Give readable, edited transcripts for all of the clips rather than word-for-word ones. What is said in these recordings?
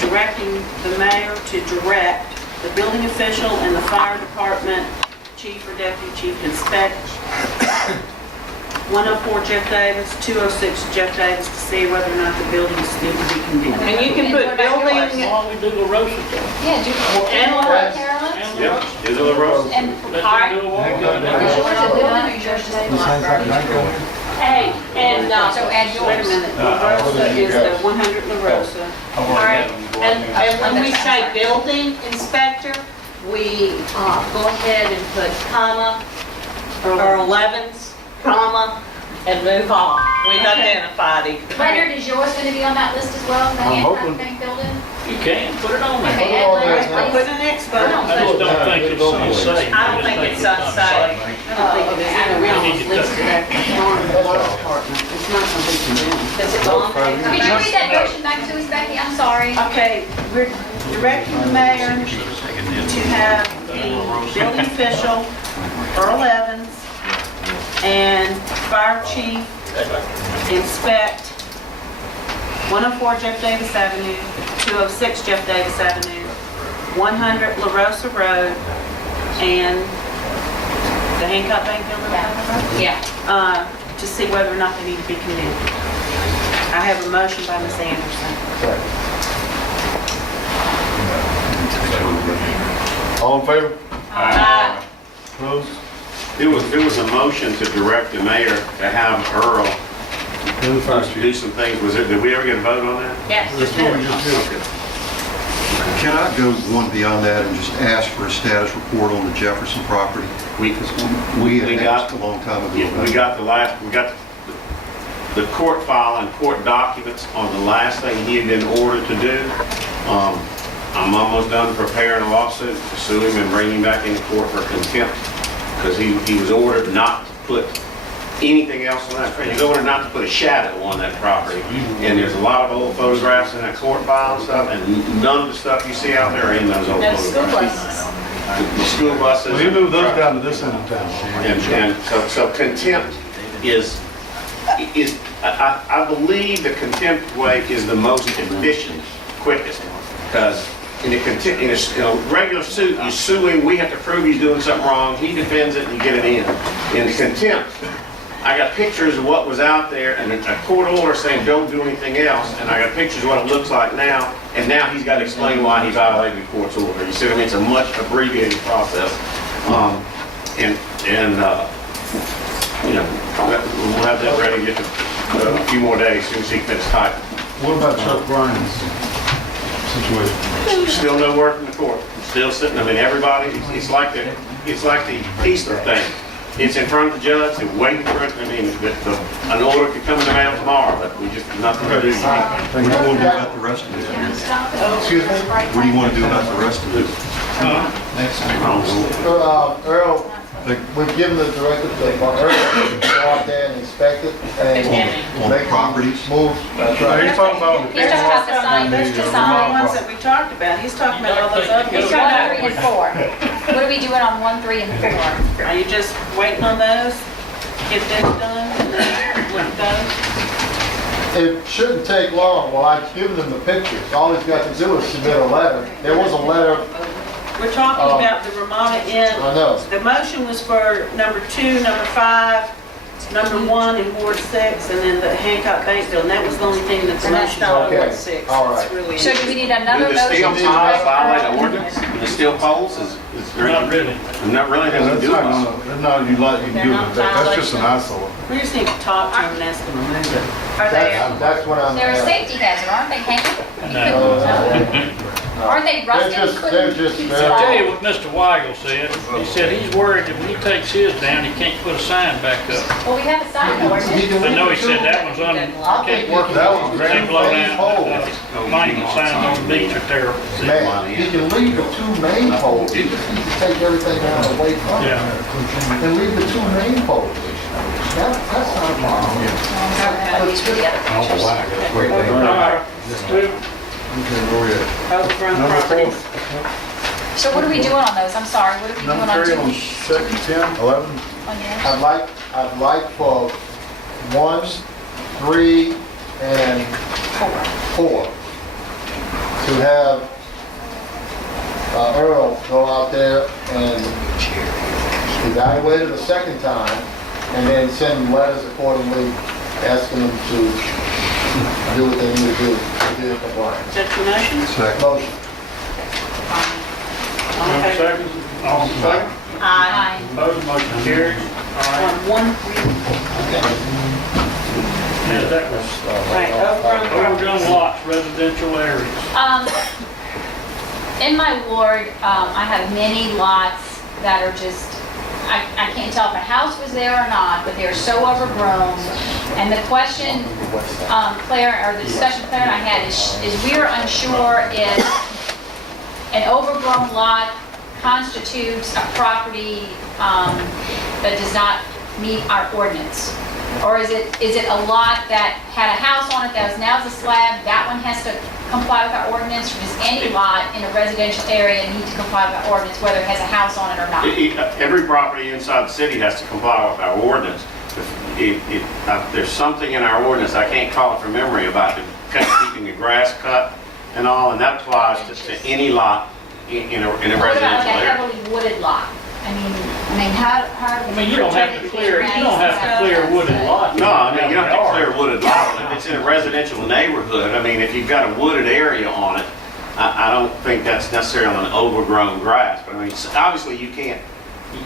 Directing the mayor to direct the building official and the fire department chief or deputy chief to inspect 104 Jeff Davis, 206 Jeff Davis to see whether or not the buildings need to be condemned. And you can put building, Why we do La Rosa then? Yeah, do And Laura Laura. Carolyn? Yep, is it a road? And Let's Alright. do a walk. yours a building or yours just a library? hey, and, So add wait a yours. minute, La Rosa is the 100 La Rosa. All right, and when we say building inspector, we go ahead and put comma, or 11s, comma, and move on. We've identified it. Leonard, is yours going to be on that list as well, the I'm Hancock hoping. Bank building? You can, put it on there. Okay, add Leonard, I'm please. putting an expert I on I just it. don't think it's unsafe. I don't think it's unsafe. I don't think it is, I know we almost listed that on the water department, it's not something to do. Does it belong? Could you read that motion back to us, Becky? I'm sorry. Okay, we're directing the mayor to have the building official, Earl Evans, and fire chief inspect 104 Jeff Davis Avenue, 206 Jeff Davis Avenue, 100 La Rosa Road, and the Hancock Bank building, Yeah. to see whether or not they need to be condemned. I have a motion by Ms. Anderson. All in favor? Opposed? There was a motion to direct the mayor to have Earl Who the fire do chief? some things. Did we ever get a vote on that? Yes. That's what we just did. Can I go one beyond that and just ask for a status report on the Jefferson property? We We we had got- asked a long time ago. Yeah, we got the court file and court documents on the last thing he had been ordered to do. I'm almost done preparing a lawsuit to sue him and bring him back into court for contempt, because he was ordered not to put anything else on that. He was ordered not to put a shadow on that property. And there's a lot of old photographs in that court file and stuff, and none of the stuff you see out there are in those old No school photographs. buses. The school buses. Well, you moved those down to this end of town. And so contempt is, I believe the contempt way is the most efficient, quickest. Because in a regular suit, you sue him, we have to prove he's doing something wrong, he defends it, and you get it in. In contempt, I got pictures of what was out there and a court order saying don't do anything else, and I got pictures of what it looks like now, and now he's got to explain why he violated the court's order. You see what I mean? It's a much abbreviated process. You know, we'll have that ready in just a few more days, soon as he gets typing. What about Chuck Bryan's situation? Still no work in the court, still sitting, I mean, everybody, it's like the Easter thing. It's in front of the judge, they're waiting for it, I mean, an order could come in the mail tomorrow, but we just, nothing to do. What do you want to do about the rest of it? Excuse me? What do you want to do about the rest of it? Earl, we've given the directive to Earl to go out there and inspect it and On make properties? moves. That's right. He's talking about. He's talking about the sign, Those the are the sign. ones that we talked about, he's talking about all those other He's ones. talking 1, 3, and 4. What are we doing on 1, 3, and 4? Are you just waiting on those, get those done, and then look at those? It shouldn't take long. Well, I've given them the pictures. All he's got to do is submit a letter. There was a letter, We're talking about the Ramona Inn. I know. The motion was for number 2, number 5, number 1 in Ward 6, and then the Hancock Bank building. That was the only thing that the And that's motion was not- for Ward Okay, 6. all right. It's really- So do we need Do another the steel motion to ties direct violate Earl? the ordinance? The steel poles is there Not any- really. Not really, That's doesn't do not much. gonna, no, you like, you can do it, that's just an eyesore. We just need to talk to them and ask them to move it. Are they, That's what I'm. they're a safety hazard, aren't they, Hank? Aren't they rusted? They're just, Couldn't they're I'll tell fall? you what Mr. Weigel said. He said he's worried that when he takes his down, he can't put a sign back up. Well, we have a sign ordinance. I know he said that one's I think can't work. that was They great. blow down, monument signs on the beach are terrible. Man, he can leave the 2 main poles. He just needs to take everything out away from it. Yeah. And leave the 2 main poles. That's not a problem. At least for the other pictures. All right. Okay, where we at? Overgrown Number 4, properties. So what are we doing on those? I'm sorry, what are we doing number on 3 2? on 6, 10, 11. On yours? I'd like for 1, 3, and 4, to have Earl go out there and evaluate it a second time, and then send letters accordingly, asking them to do what they need to do to be in compliance. Is that your motion? Second. Motion. All in favor? Second, all in favor? Aye. Opposed, motion carries. All right, One, now that was right, overgrown property. overgrown lots, residential areas. In my ward, I have many lots that are just, I can't tell if a house was there or not, but they're so overgrown. And the question, Claire, or the discussion Claire and I had is we are unsure if an overgrown lot constitutes a property that does not meet our ordinance. Or is it a lot that had a house on it that was now a slab, that one has to comply with our ordinance? Or does any lot in a residential area need to comply with our ordinance, whether it has a house on it or not? Every property inside the city has to comply with our ordinance. There's something in our ordinance, I can't call it from memory, about keeping the grass cut and all, and that applies to any lot in a What about residential like a area. heavily wooded lot? I mean, how I mean, you don't have to clear wooded lots. No, I mean, you don't have to clear wooded lot. If it's in a residential neighborhood, I mean, if you've got a wooded area on it, I don't think that's necessarily an overgrown grass. But I mean, obviously you can't,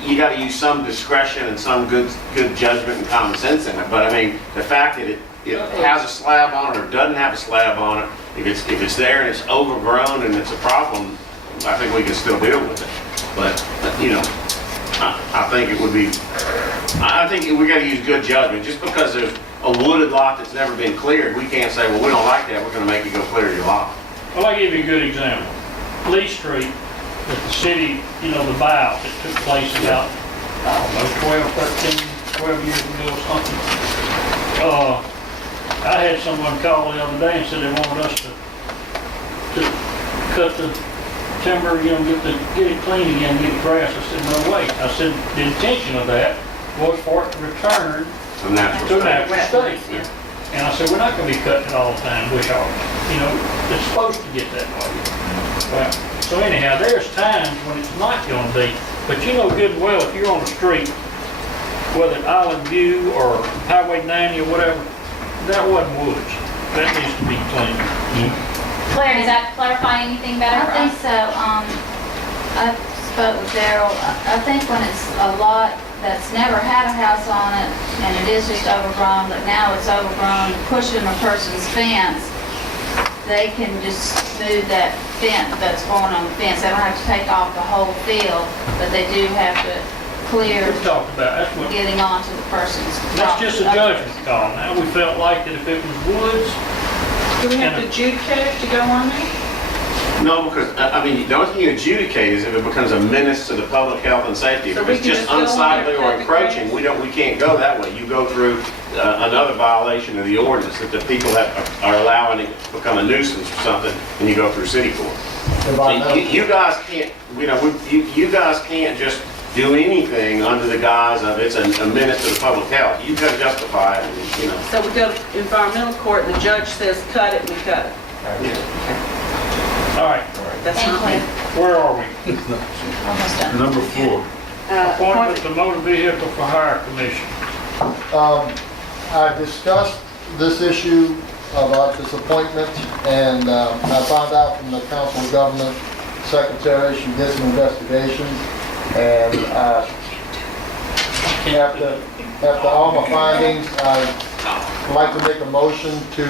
you got to use some discretion and some good judgment and common sense in it. But I mean, the fact that it has a slab on it or doesn't have a slab on it, if it's there and it's overgrown and it's a problem, I think we can still deal with it. But you know, I think it would be, I think we got to use good judgment. Just because there's a wooded lot that's never been cleared, we can't say, well, we don't like that, we're going to make you go clear your lot. Well, I'll give you a good example. Lee Street, with the city, you know, the buyout that took place about, I don't know, 12 years ago or something. I had someone call the other day and said they wanted us to cut the timber, you know, get it clean again, get it grass. I said, no way. I said, the intention of that was for it to return A natural to a state. natural state. And I said, we're not gonna be cutting it all the time, bush hog. You know, it's supposed to get that way. Well, so anyhow, there's times when it's not gonna be, but you know good and well, if you're on the street, whether it's Island View or Highway 90 or whatever, that wasn't woods. That needs to be cleaned. Claire, does that clarify anything better I for think us? so. I spoke with Daryl. I think when it's a lot that's never had a house on it and it is just overgrown, but now it's overgrown, pushing a person's fence, they can just move that fence that's going on the fence. They don't have to take off the whole field, but they do have to clear We've talked about, that's what, getting onto the person's that's just a property. judgment call. Now, we felt like that if it was woods, Do we have to adjudicate to go on there? No, because, I mean, the only thing you adjudicate is if it becomes a menace to the public health and safety. So If we it's can just just go on unsightly there, or cut the encroaching, grass? we can't go that way. You go through another violation of the ordinance, that the people that are allowing it to become a nuisance or something, and you go through city court. Environmental. You guys can't, you know, you guys can't just do anything under the guise of it's a menace to the public health. You've got to justify it, and, you know. So we go to environmental court and the judge says cut it, we cut it. all right, That's And not me. Claire, where are we? almost done. Number 4. Appointment to Motor Vehicle for Hire Commission. I discussed this issue about this appointment, and I found out from the Council of Government Secretary, she did some investigations, and after all my findings, I'd like to make a motion to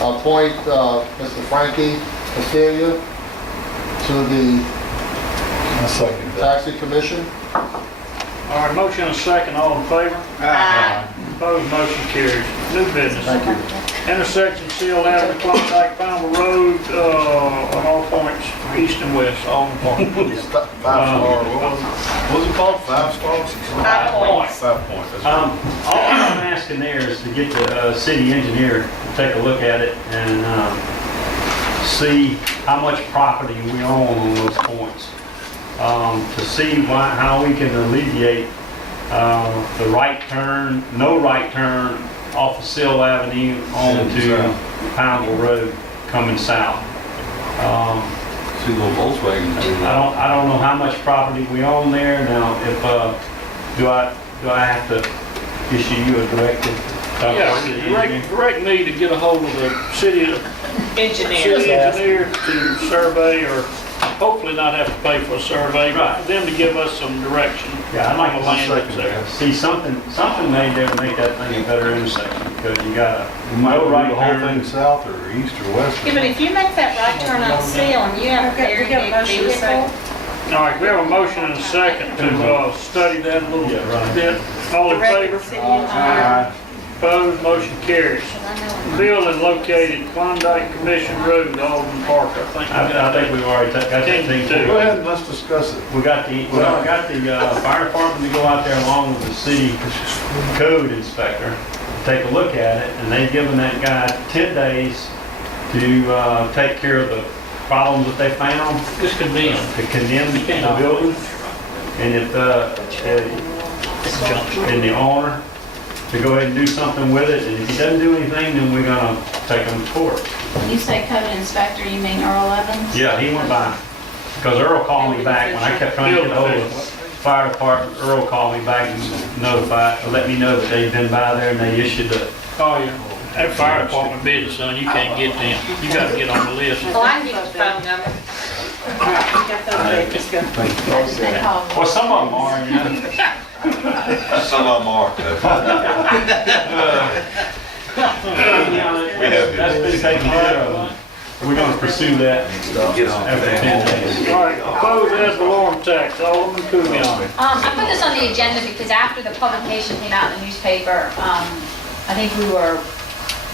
appoint Mr. Frankie Castillo to the I second that. Taxi Commission. All right, motion and a second, all in favor? Opposed, motion carries. New business. Thank you. Intersection Seal Avenue, Klondike, Palmer Road, on all points, east and west, all in points. 5-star, what was it called? 5 stars? 5 points. 5 points. That's All I'm asking there is to get the city engineer to take a look at it and see how much property we own on those points. To see how we can alleviate the right turn, no right turn off of Sill Avenue on to Pineville Road coming south. See little Volkswagen. I don't know how much property we own there. Now, if, do I have to issue you a directive? Yeah, direct me to get a hold of the city Engineers. engineer to survey, or hopefully not have to pay for a survey, but for them to give us some direction. Yeah, I'd like on to the land that's second there. that. See, something made there to make that thing a better intersection, because you got You a might no do right the whole turn. thing south or east or west. Yeah, but if you make that right turn on Seal and you have a Okay, very we got a big motion and a vehicle, second. All right, we have a motion and a second to study that a little Yeah, right. bit. All in Direct favor? the city engineer. Opposed, motion carries. Building located Klondike Commission Road, Alden Park, I think. I think we've already got that thing Go too. ahead and let's discuss it. We got the fire department to go out there along with the city code inspector, take a look at it, and they've given that guy 10 days to take care of the problems that they found, Just condemn. to condemn the building, and if and the owner to go ahead and do something with it, and if he doesn't do anything, then we're gonna take him to court. When you say code inspector, you mean Earl Evans? Yeah, he went by, because Earl called me back when I kept trying to get hold of the fire department. Earl called me back and notified, let me know that they'd been by there and they issued a, Oh, yeah. That fire department business, son, you can't get them. You gotta get on the list. well, I can get your phone number. All right, we got those dates, let's go. They call it. well, some of them are, you know. Some of them are. That's been taken care of. We're gonna pursue that after 10 days. All right, opposed ad valorem tax, Alderman Coogan. I put this on the agenda because after the publication came out in the newspaper, I think we were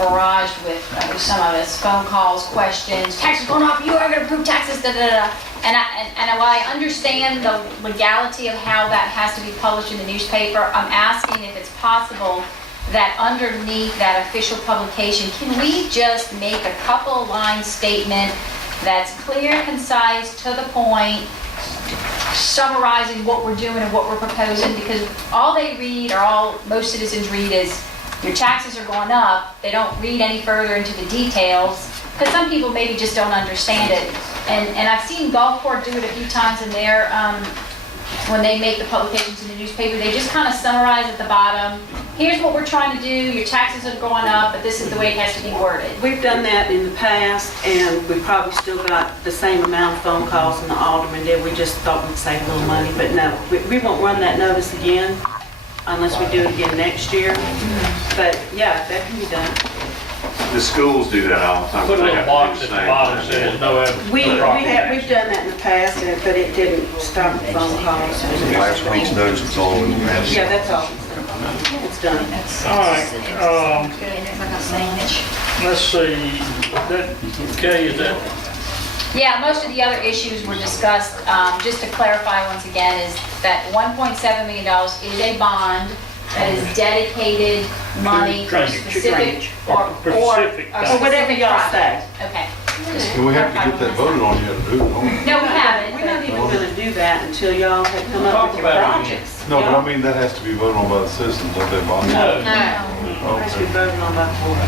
barraged with some of us, phone calls, questions, taxes going up, you are gonna approve taxes, da da da. And while I understand the legality of how that has to be published in the newspaper, I'm asking if it's possible that underneath that official publication, can we just make a couple line statement that's clear, concise, to the point, summarizing what we're doing and what we're proposing? Because all they read, or all most citizens read, is your taxes are going up. They don't read any further into the details, because some people maybe just don't understand it. And I've seen Gulfport do it a few times in their, when they make the publications in the newspaper, they just kind of summarize at the bottom, here's what we're trying to do, your taxes are going up, but this is the way it has to be worded. We've done that in the past, and we probably still got the same amount of phone calls than the alderman did. We just thought we'd save a little money, but no, we won't run that notice again unless we do it again next year. But yeah, that can be done. The schools do that all the time. Put a They little have to box do at the the same bottom thing. says no property tax. We've done that in the past, but it didn't stop the phone calls. Last week's notice was all in the past. Yeah, that's all. It's done. All right, let's see, that, okay, is that, Yeah, most of the other issues were discussed. Just to clarify once again, is that $1.7 million is a bond that is dedicated money for Drainage. specific or Specific. Or whatever y'all say. Okay. We have to get that voted on yet to do, don't we? No, we haven't. We're not even gonna do that until y'all have come up with your projects. No, but I mean, that has to be voted on by the citizens, don't they, Bonnie? no, It has to be voted on by the board.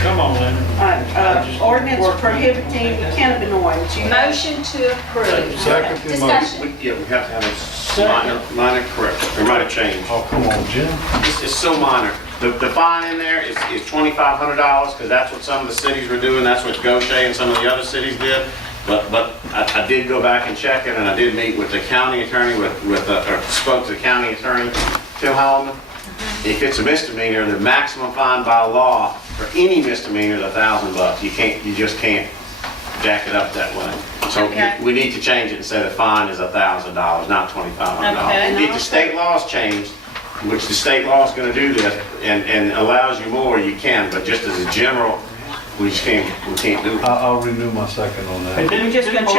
come on, Leonard. All right, ordinance prohibiting cannabinoids. You have- Motion to approve. Second the motion. Discussion. Yeah, we have to have a minor correction, or minor change. Oh, come on, Jim. It's so minor. The fine in there is $2,500, because that's what some of the cities were doing, that's what Goshen and some of the other cities did. But I did go back and check it, and I did meet with the county attorney, or spoke to the county attorney, Tim Holloman. If it's a misdemeanor, the maximum fine by law for any misdemeanor is $1,000. You just can't jack it up that way. So Okay. we need to change it and say the fine is $1,000, not $2,500. Okay. If the state law's changed, which the state law is going to do this, and allows you more, you can, but just as a general, we can't do it. I'll renew my second on that. And We're just gonna change